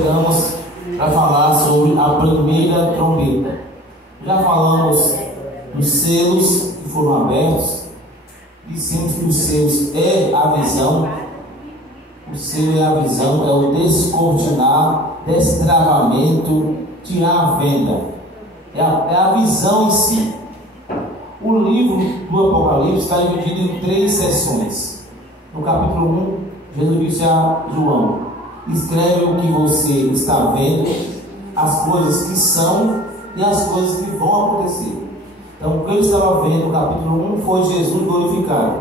Chegamos para falar sobre a primeira trombeta. Já falamos dos selos que foram abertos. Dissemos que os selos é a visão. O selo é a visão, é o descortinar, destravamento, tirar a venda. É a visão em si. O livro do Apocalipse está dividido em 3 seções. No capítulo 1, Jesus disse a João: escreve o que você está vendo, as coisas que são e as coisas que vão acontecer. Então, o que ele estava vendo no capítulo 1 foi Jesus glorificado.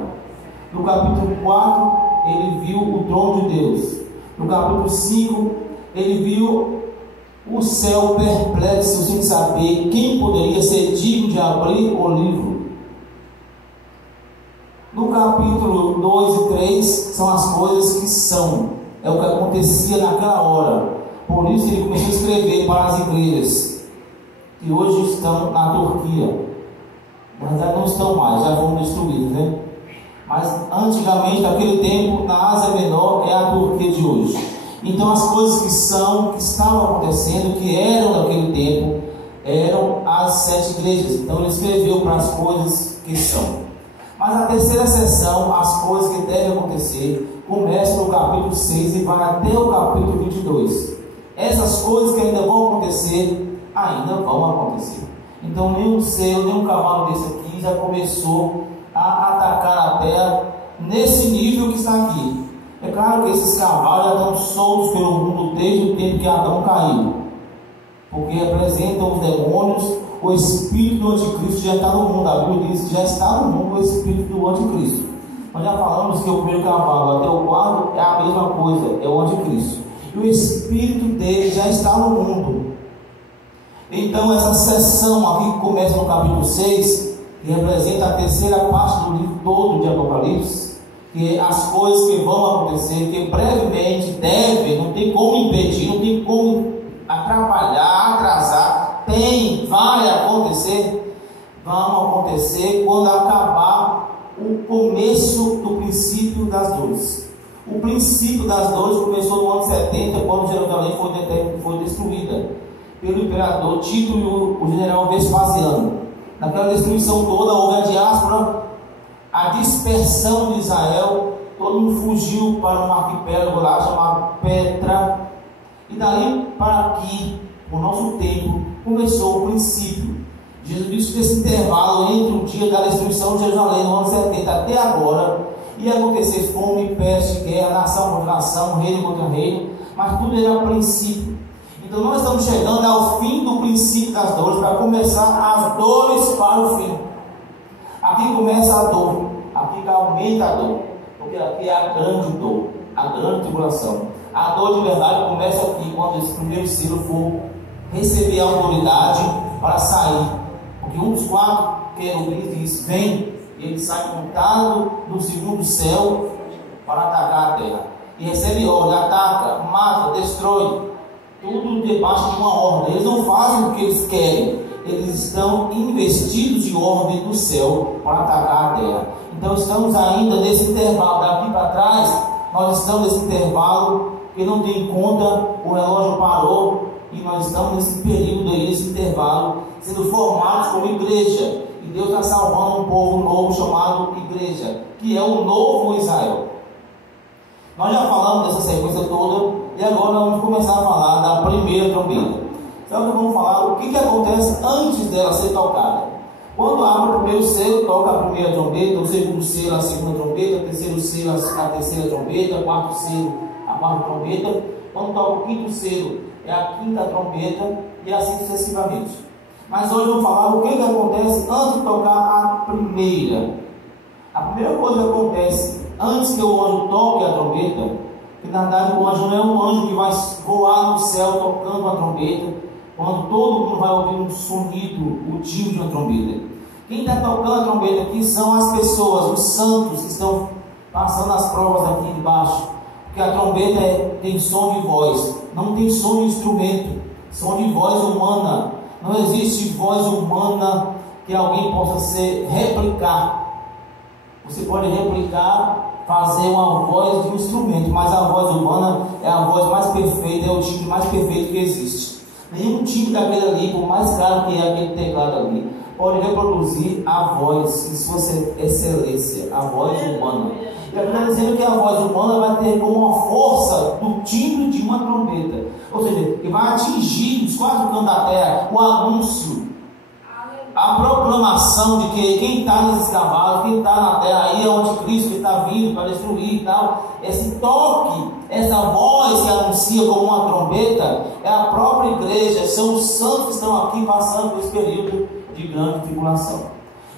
No capítulo 4, ele viu o trono de Deus. No capítulo 5, ele viu o céu perplexo, sem saber quem poderia ser digno de abrir o livro. No capítulo 2 e 3, são as coisas que são. É o que acontecia naquela hora. Por isso ele começou a escrever para as igrejas que hoje estão na Turquia. Mas já não estão mais, já foram destruídos, né? Mas antigamente, naquele tempo, na Ásia Menor é a Turquia de hoje. Então as coisas que são, que estavam acontecendo, que eram naquele tempo, eram as 7 igrejas. Então ele escreveu para as coisas que são. Mas a terceira seção, as coisas que devem acontecer, começa no capítulo 6 e vai até o capítulo 22. Essas coisas que ainda vão acontecer, ainda vão acontecer. Então nenhum selo, nenhum cavalo desse aqui já começou a atacar a terra nesse nível que está aqui. É claro que esses cavalos já estão soltos pelo mundo desde o tempo que Adão caiu, porque representam os demônios. O espírito do anticristo já está no mundo. A Bíblia diz que já está no mundo o espírito do anticristo. Nós já falamos que o primeiro cavalo até o quarto é a mesma coisa, é o anticristo, e o espírito dele já está no mundo. Então essa sessão aqui que começa no capítulo 6, que representa a terceira parte do livro todo de Apocalipse, que é as coisas que vão acontecer, que brevemente devem, não tem como impedir, não tem como atrapalhar, atrasar, vai acontecer, vão acontecer quando acabar o começo do princípio das dores. O princípio das dores começou no ano 70, quando Jerusalém foi destruída pelo imperador Tito e o general Vespasiano. Naquela destruição toda houve a diáspora, a dispersão de Israel. Todo mundo fugiu para um arquipélago lá chamado Petra, e dali para aqui, o nosso tempo, começou o princípio. Jesus disse que esse intervalo entre o dia da destruição de Jerusalém no ano 70 até agora ia acontecer fome, peste, guerra, nação contra nação, reino contra reino, mas tudo era princípio. Então nós estamos chegando ao fim do princípio das dores, para começar as dores para o fim. Aqui começa a dor, aqui aumenta a dor, porque aqui é a grande dor, a grande tribulação. A dor de verdade começa aqui, quando esse primeiro selo for receber a autoridade para sair. Porque um dos 4 querubins diz: vem, e ele sai montado no segundo céu para atacar a terra. E recebe ordem, ataca, mata, destrói. Tudo debaixo de uma ordem. Eles não fazem o que eles querem, eles estão investidos de ordem do céu para atacar a terra. Então estamos ainda nesse intervalo. Daqui para trás, nós estamos nesse intervalo que não tem conta, o relógio parou, e nós estamos nesse período aí, nesse intervalo, sendo formados como igreja. E Deus está salvando um povo novo chamado igreja, que é o novo Israel. Nós já falamos dessa sequência toda, e agora nós vamos começar a falar da primeira trombeta. Então vamos falar o que acontece antes dela ser tocada. Quando abre o primeiro selo, toca a primeira trombeta, o segundo selo, a segunda trombeta, o terceiro selo, a terceira trombeta, o quarto selo, a quarta trombeta. Quando toca o quinto selo, é a quinta trombeta, e assim sucessivamente. Mas hoje vamos falar o que acontece antes de tocar a primeira. A primeira coisa que acontece antes que o anjo toque a trombeta, que na verdade o anjo não é um anjo que vai voar no céu tocando a trombeta, quando todo mundo vai ouvir um sonido, o tiro de uma trombeta. Quem está tocando a trombeta aqui são as pessoas, os santos que estão passando as provas aqui embaixo. Porque a trombeta tem som de voz, não tem som de instrumento, som de voz humana. Não existe voz humana que alguém possa replicar. Você pode replicar, fazer uma voz de um instrumento, mas a voz humana é a voz mais perfeita, é o timbre mais perfeito que existe. Nenhum timbre daquele ali, por mais caro que é aquele teclado ali, pode reproduzir a voz, em sua excelência, a voz humana. E a Bíblia está dizendo que a voz humana vai ter como uma força do timbre de uma trombeta, ou seja, que vai atingir os quatro cantos da terra o anúncio, a proclamação de que quem está nesses cavalos, quem está na terra aí é o anticristo que está vindo para destruir e tal. Esse toque, essa voz que anuncia como uma trombeta, é a própria igreja, são os santos que estão aqui passando por esse período de grande tribulação.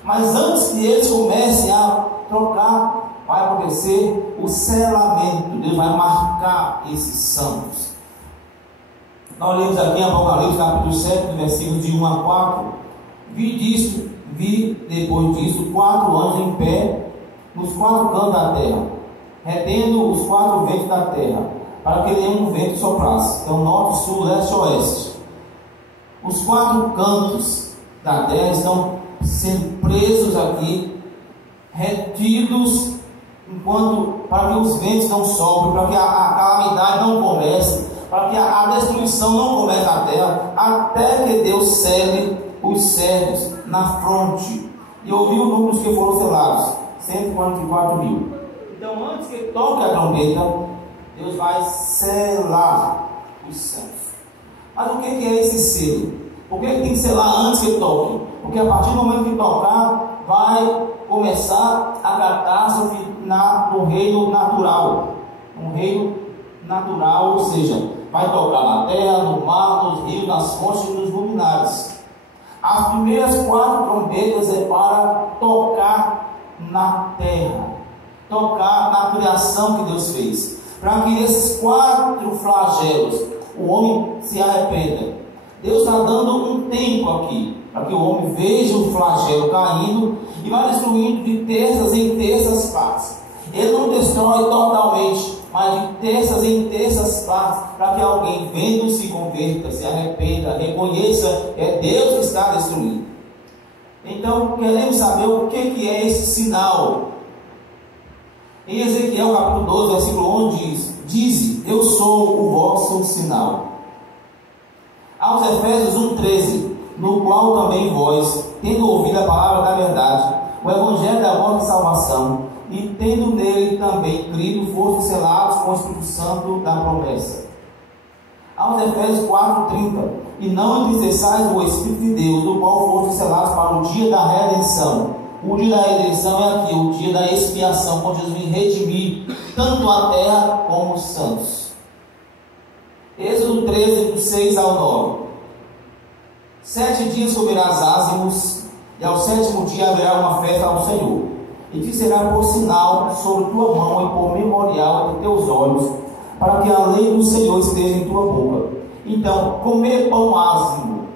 Mas antes que eles comecem a trocar, vai acontecer o selamento. Deus vai marcar esses santos. Nós lemos aqui em Apocalipse capítulo 7, versículos de 1 a 4. Vi depois disso 4 anjos em pé nos 4 cantos da terra, retendo os 4 ventos da terra, para que nenhum vento soprasse. Então, norte, sul, leste e oeste. Os 4 cantos da terra estão sendo presos aqui, retidos, para que os ventos não soprem, para que a calamidade não comece, para que a destruição não comece na terra, até que Deus cele os servos na fronte. E ouviu o número dos que foram selados, 144 mil. Então, antes que toque a trombeta, Deus vai selar os santos. Mas o que é esse selo? Por que ele tem que selar antes que toque? Porque a partir do momento que tocar, vai começar a catástrofe no reino natural. Um reino natural, ou seja, vai tocar na terra, no mar, nos rios, nas fontes e nos luminares. As primeiras 4 trombetas é para tocar na terra, tocar na criação que Deus fez, para que esses 4 flagelos o homem se arrependa. Deus está dando um tempo aqui, para que o homem veja o flagelo caindo e vai destruindo de terças em terças partes. Ele não destrói totalmente, mas de terças em terças partes, para que alguém vendo se converta, se arrependa, reconheça que é Deus que está destruindo. Então, queremos saber o que é esse sinal. Em Ezequiel capítulo 12, versículo 11 diz: eu sou o vosso sinal. Aos Efésios 1,13, no qual também vós, tendo ouvido a palavra da verdade, o evangelho da vossa salvação, e tendo nele também crido, foste selados com o Espírito Santo da promessa. Aos Efésios 4,30, e não entristeçais o Espírito de Deus, do qual foste selados para o dia da redenção. O dia da redenção é aqui, o dia da expiação, quando Jesus vem redimir tanto a terra como os santos. Êxodo 13, do 6 ao 9. 7 dias comerás ázimos, e ao 7º dia haverá uma festa ao Senhor. E te será por sinal sobre tua mão e por memorial entre teus olhos, para que a lei do Senhor esteja em tua boca. Então, comer pão ázimo,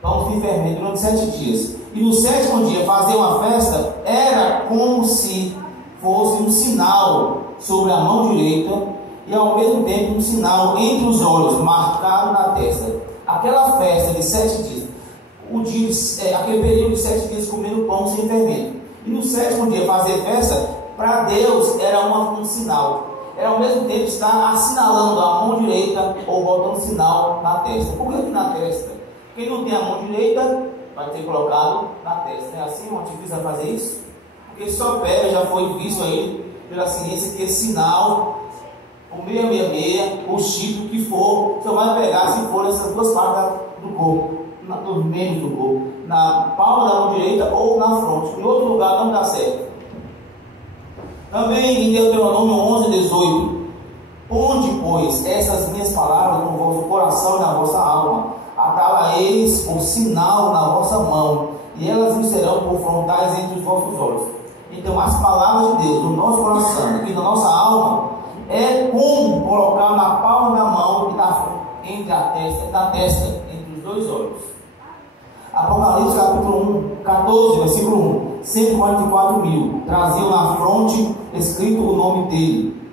pão sem fermento, durante 7 dias. E no 7º dia fazer uma festa, era como se fosse um sinal sobre a mão direita, e ao mesmo tempo um sinal entre os olhos, marcado na testa. Aquela festa de 7 dias, aquele período de 7 dias comendo pão sem fermento. E no 7º dia fazer festa, para Deus era um sinal. Era ao mesmo tempo estar assinalando a mão direita ou botando sinal na testa. Por que na testa? Quem não tem a mão direita vai ter colocado na testa. Não é assim? O anticristo vai fazer isso? Porque só pega, já foi visto aí pela ciência que esse sinal, o 666, o chip, o que for, só vai pegar se for essas duas partes do corpo, nos membros do corpo, na palma da mão direita ou na fronte. Em outro lugar não dá certo. Também em Deuteronômio 11:18, onde, pois, essas minhas palavras no vosso coração e na vossa alma, atá-las por sinal na vossa mão, e elas me serão por frontais entre os vossos olhos. Então, as palavras de Deus no nosso coração e na nossa alma é como colocar na palma da mão e entre na testa, entre os dois olhos. Apocalipse capítulo 14, versículo 1. 144 mil traziam na fronte escrito o nome dele,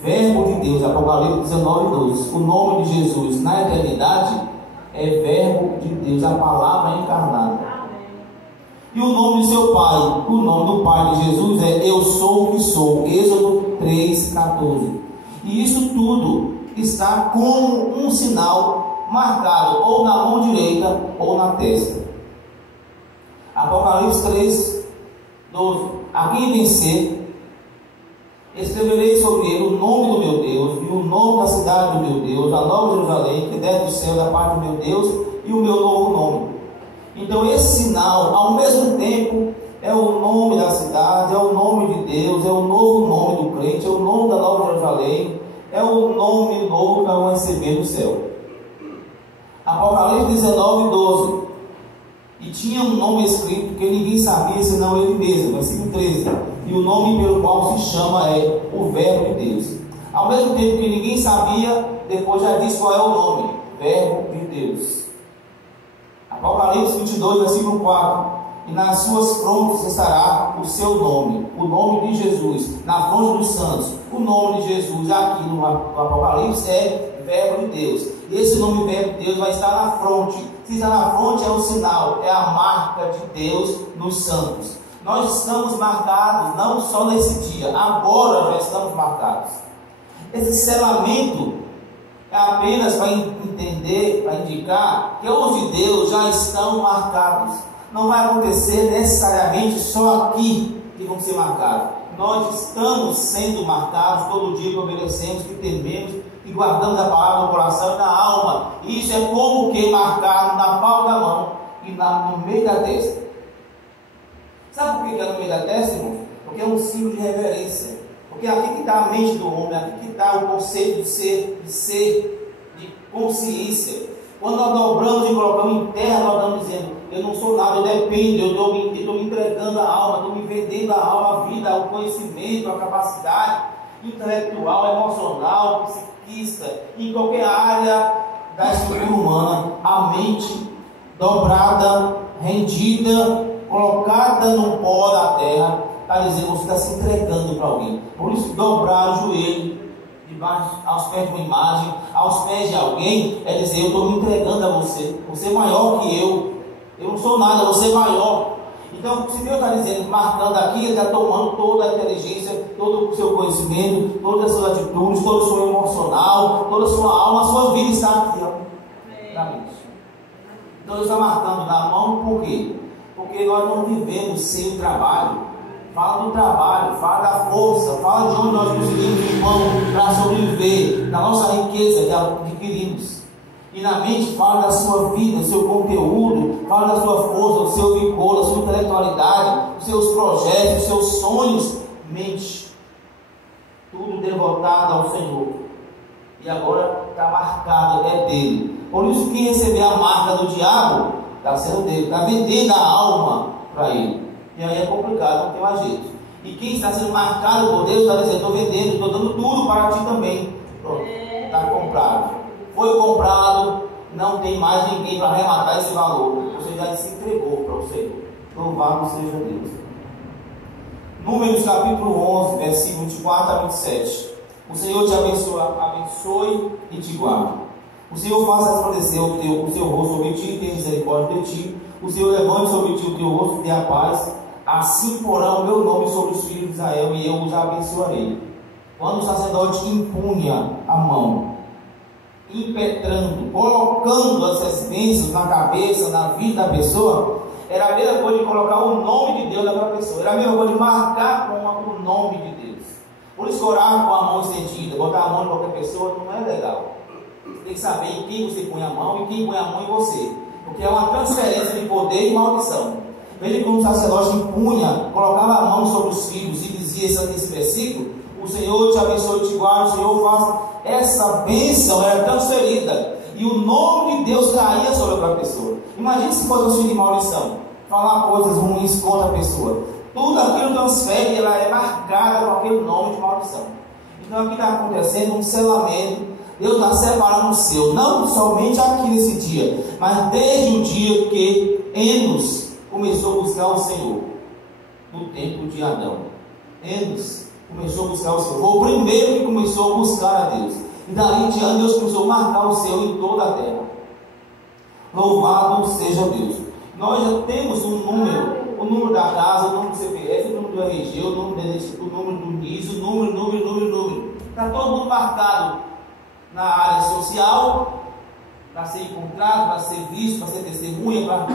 Verbo de Deus. Apocalipse 19:12. O nome de Jesus na eternidade é Verbo de Deus, a palavra encarnada. E o nome de seu pai, o nome do pai de Jesus é Eu Sou o que Sou, Êxodo 3,14. E isso tudo está como um sinal marcado ou na mão direita ou na testa. Apocalipse 3:12. A quem vencer, escreverei sobre ele o nome do meu Deus e o nome da cidade do meu Deus, a nova Jerusalém, que desce do céu da parte do meu Deus, e o meu novo nome. Então esse sinal, ao mesmo tempo, é o nome da cidade, é o nome de Deus, é o novo nome do crente, é o nome da nova Jerusalém, é o nome novo que vai receber no céu. Apocalipse 19:12. E tinha um nome escrito que ninguém sabia senão ele mesmo, versículo 13. E o nome pelo qual se chama é o Verbo de Deus. Ao mesmo tempo que ninguém sabia, depois já disse qual é o nome: Verbo de Deus. Apocalipse 22, versículo 4. E nas suas frontes estará o seu nome, o nome de Jesus, na fronte dos santos. O nome de Jesus aqui no Apocalipse é Verbo de Deus. E esse nome Verbo de Deus vai estar na fronte. Se está na fronte é um sinal, é a marca de Deus nos santos. Nós estamos marcados não só nesse dia, agora já estamos marcados. Esse selamento é apenas para entender, para indicar que os de Deus já estão marcados. Não vai acontecer necessariamente só aqui que vão ser marcados. Nós estamos sendo marcados todo dia que obedecemos, que tememos, que guardamos a palavra no coração e na alma. Isso é como que marcado na palma da mão e no meio da testa. Sabe por que é no meio da testa, irmão? Porque é um símbolo de reverência. Porque aqui que está a mente do homem, aqui que está o conceito de ser, de consciência. Quando nós dobramos e colocamos em terra, nós estamos dizendo: eu não sou nada, eu dependo, eu estou me entregando a alma, estou me vendendo a alma, a vida, o conhecimento, a capacidade intelectual, emocional, psiquista, em qualquer área da estrutura humana. A mente dobrada, rendida, colocada no pó da terra, está dizendo: você está se entregando para alguém. Por isso, dobrar o joelho debaixo, aos pés de uma imagem, aos pés de alguém, é dizer: eu estou me entregando a você. Você é maior que eu não sou nada, você é maior. Então, se Deus está dizendo, marcando aqui, Ele está tomando toda a inteligência, todo o seu conhecimento, todas as suas atitudes, todo o seu emocional, toda a sua alma, a sua vida está aqui, ó, na mente. Então Ele está marcando na mão, por quê? Porque nós não vivemos sem o trabalho. Fala do trabalho, fala da força, fala de onde nós conseguimos o pão para sobreviver, da nossa riqueza que adquirimos. E na mente fala da sua vida, do seu conteúdo, fala da sua força, do seu vigor, da sua intelectualidade, dos seus projetos, dos seus sonhos. Mente, tudo devotado ao Senhor. E agora está marcado, é dele. Por isso que receber a marca do diabo está sendo dele, está vendendo a alma para ele. E aí é complicado, não tem mais jeito. E quem está sendo marcado por Deus está dizendo: estou vendendo, estou dando tudo para ti também. Pronto, está comprado. Foi comprado, não tem mais ninguém para arrematar esse valor. Você já se entregou para o Senhor. Louvado seja Deus. Números capítulo 11, versículo 24 a 27. O Senhor te abençoe e te guarde. O Senhor faça resplandecer o seu rosto sobre ti e tenha misericórdia de ti. O Senhor levante sobre ti o teu rosto e dê a paz. Assim porá o meu nome sobre os filhos de Israel e eu os abençoarei. Quando o sacerdote impunha a mão, impetrando, colocando essas bênçãos na cabeça, na vida da pessoa, era a mesma coisa de colocar o nome de Deus naquela pessoa, era a mesma coisa de marcar com o nome de Deus. Por isso que orar com a mão estendida, botar a mão em qualquer pessoa não é legal. Você tem que saber em quem você põe a mão e quem põe a mão em você, porque é uma transferência de poder e maldição. Veja como o sacerdote impunha, colocava a mão sobre os filhos e dizia nesse versículo: o Senhor te abençoe e te guarde, o Senhor faça. Essa bênção era transferida e o nome de Deus caía sobre aquela pessoa. Imagine se fosse um filho de maldição, falar coisas ruins contra a pessoa. Tudo aquilo transfere e ela é marcada com aquele nome de maldição. Então aqui está acontecendo um selamento. Deus está separando o seu, não somente aqui nesse dia, mas desde o dia que Enos começou a buscar o Senhor, no tempo de Adão. Enos começou a buscar o Senhor, foi o primeiro que começou a buscar a Deus, e dali em diante Deus começou a marcar o seu em toda a terra. Louvado seja Deus. Nós já temos um número o número da casa, o número do CPF, o número do RG, o número do NIS, o número. Está todo mundo marcado na área social, para ser encontrado, para ser visto, para ser testemunha, para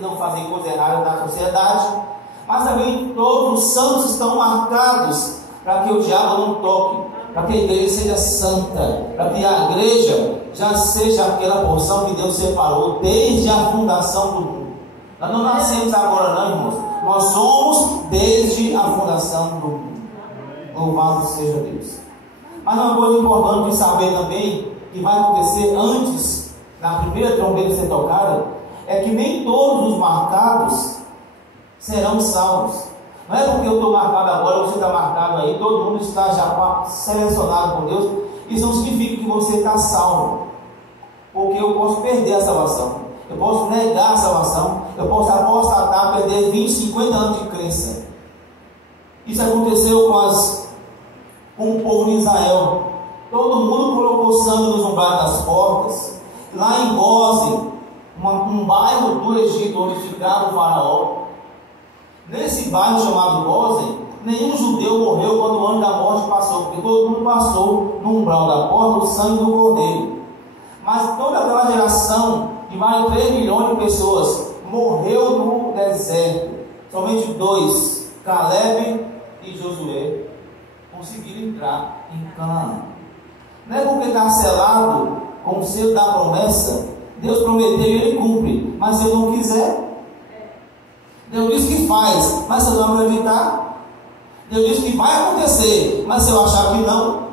não fazer coisa errada na sociedade. Mas também todos os santos estão marcados para que o diabo não toque, para que a igreja seja santa, para que a igreja já seja aquela porção que Deus separou desde a fundação do mundo. Nós não nascemos agora não, irmãos. Nós somos desde a fundação do mundo. Louvado seja Deus. Mas uma coisa importante de saber também, que vai acontecer antes da primeira trombeta ser tocada, é que nem todos os marcados serão salvos. Não é porque eu estou marcado agora, você está marcado aí, todo mundo está já selecionado por Deus. Isso não significa que você está salvo, porque eu posso perder a salvação, eu posso negar a salvação, eu posso apostatar, perder 20, 50 anos de crença. Isso aconteceu com o povo de Israel. Todo mundo colocou sangue nos umbrais das portas. Lá em Gósen, um bairro do Egito onde ficava o faraó, nesse bairro chamado Gósen, nenhum judeu morreu quando o anjo da morte passou, porque todo mundo passou no umbral da porta o sangue do cordeiro. Mas toda aquela geração de mais de 3 milhões de pessoas morreu no deserto. Somente 2, Caleb e Josué, conseguiram entrar em Canaã. Não é porque está selado com o selo da promessa, Deus prometeu e Ele cumpre. Mas se eu não quiser, Deus diz que faz, mas se eu não acreditar, Deus diz que vai acontecer, mas se eu achar que não,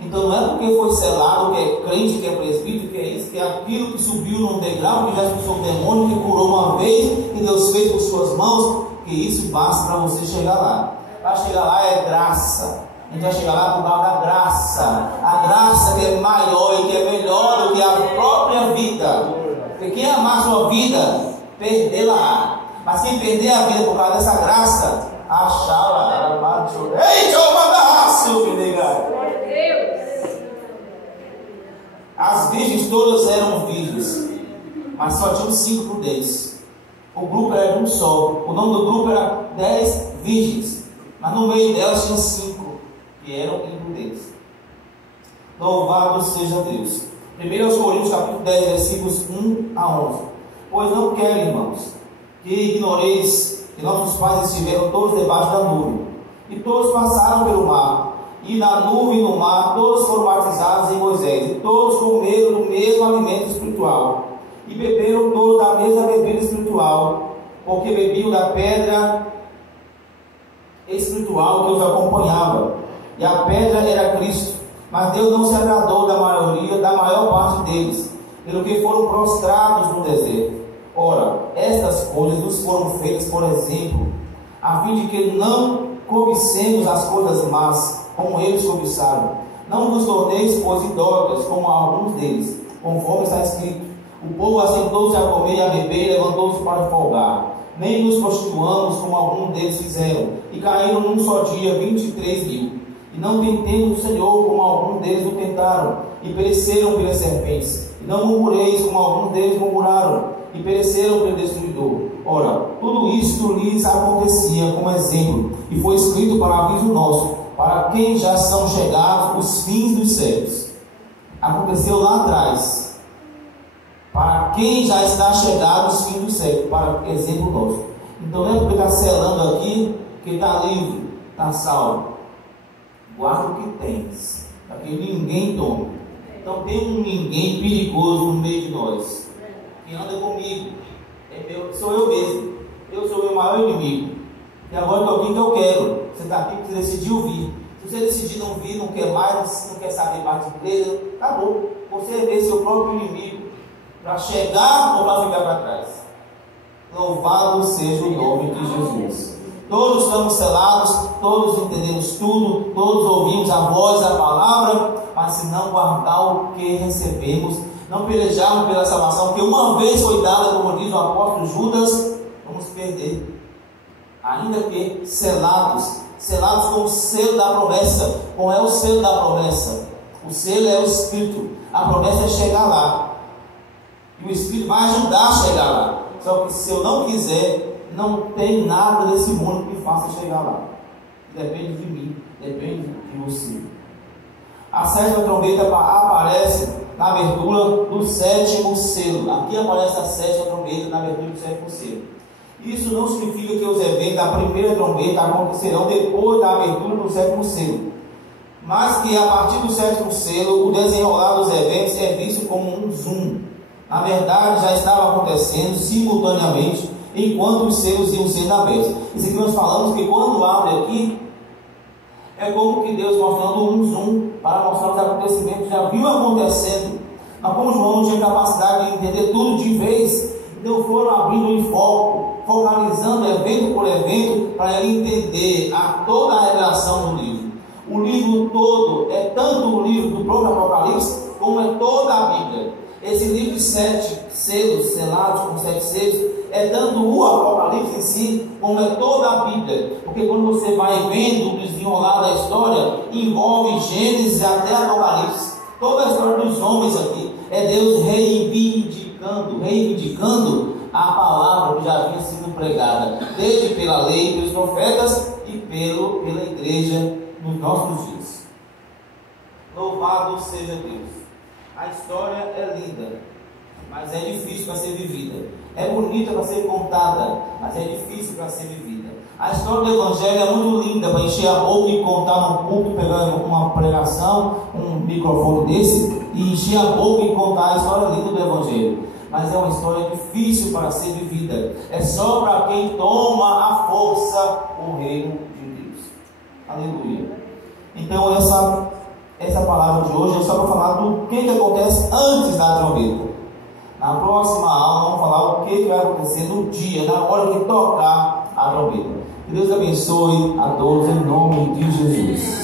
então não é porque foi selado, que é crente, que é presbítero, que é isso, que é aquilo que subiu num degrau, que já expulsou o demônio, que curou uma vez, que Deus fez com suas mãos, que isso basta para você chegar lá. Para chegar lá é graça. A gente vai chegar lá por causa da graça. A graça que é maior e que é melhor do que a própria vida. Porque quem amar a sua vida, perdê-la. Mas quem perder a vida por causa dessa graça, achá-la. Eita, eu mando seu filho. As virgens todas eram virgens, mas só tinham 5 prudentes. O grupo era um só. O nome do grupo era 10 virgens, mas no meio delas tinha 5 que eram imprudentes. Louvado seja Deus. 1 Coríntios capítulo 10, versículos 1 a 11. Pois não quero, irmãos, que ignoreis que nossos pais estiveram todos debaixo da nuvem, e todos passaram pelo mar, e na nuvem e no mar todos foram batizados em Moisés, e todos comeram do mesmo alimento espiritual, e beberam todos da mesma bebida espiritual, porque bebiam da pedra espiritual que os acompanhava, e a pedra era Cristo. Mas Deus não se agradou da maior parte deles, pelo que foram prostrados no deserto. Ora, estas coisas nos foram feitas por exemplo, a fim de que não cobicemos as coisas más, como eles cobiçaram. Não vos torneis, pois, idólatras, como alguns deles, conforme está escrito: o povo assentou-se a comer e a beber, e levantou-se para folgar. Nem nos prostituamos, como alguns deles fizeram, e caíram num só dia 23.000. E não tentemos o Senhor, como alguns deles o tentaram, e pereceram pelas serpentes. E não murmureis, como alguns deles murmuraram, e pereceram pelo destruidor. Ora, tudo isto lhes acontecia como exemplo, e foi escrito para aviso nosso, para quem já são chegados os fins dos séculos. Aconteceu lá atrás, para quem já está chegado os fins dos séculos, para exemplo nosso. Então não é porque está selando aqui que está livre, está salvo. Guarda o que tens, para que ninguém tome. Então tem um ninguém perigoso no meio de nós, que anda comigo, sou eu mesmo. Eu sou o meu maior inimigo. E agora estou aqui que eu quero. Você está aqui porque você decidiu vir. Se você decidir não vir, não quer mais, não quer saber mais de igreja, acabou. Você é seu próprio inimigo, para chegar ou para ficar para trás. Louvado seja o nome de Jesus. Todos estamos selados, todos entendemos tudo, todos ouvimos a voz, a palavra, mas se não guardar o que recebemos, não pelejarmos pela salvação, que uma vez foi dada, como diz o apóstolo Judas, vamos perder. Ainda que selados com o selo da promessa. Qual é o selo da promessa? O selo é o Espírito. A promessa é chegar lá, e o Espírito vai ajudar a chegar lá. Só que se eu não quiser, não tem nada nesse mundo que me faça chegar lá. Depende de mim, depende de você. A sétima trombeta aparece na abertura do sétimo selo. Aqui aparece a sétima trombeta na abertura do sétimo selo. Isso não significa que os eventos da primeira trombeta acontecerão depois da abertura do sétimo selo, mas que a partir do sétimo selo, o desenrolar dos eventos é visto como um zoom. Na verdade, já estava acontecendo simultaneamente enquanto os selos iam sendo abertos. Isso aqui nós falamos que quando abre aqui, é como que Deus mostrando um zoom para mostrar os acontecimentos já vinham acontecendo. Mas como João não tinha capacidade de entender tudo de vez, então foram abrindo em foco, focalizando evento por evento, para ele entender toda a revelação do livro. O livro todo é tanto o livro do próprio Apocalipse, como é toda a Bíblia. Esse livro de 7 selos, selados com 7 selos, é tanto o Apocalipse em si, como é toda a Bíblia. Porque quando você vai vendo o desenrolar da história, envolve Gênesis até Apocalipse. Toda a história dos homens aqui é Deus reivindicando a palavra que já havia sido pregada, desde pela lei, pelos profetas e pela igreja nos nossos dias. Louvado seja Deus. A história é linda, mas é difícil para ser vivida. É bonita para ser contada, mas é difícil para ser vivida. A história do Evangelho é muito linda para encher a boca e contar no culto, pegar uma pregação, um microfone desse, e encher a boca e contar a história linda do Evangelho. Mas é uma história difícil para ser vivida. É só para quem toma a força o reino de Deus. Aleluia. Então essa palavra de hoje é só para falar do que acontece antes da trombeta. Na próxima aula vamos falar o que vai acontecer no dia, na hora que tocar a trombeta. Que Deus abençoe a todos em nome de Jesus.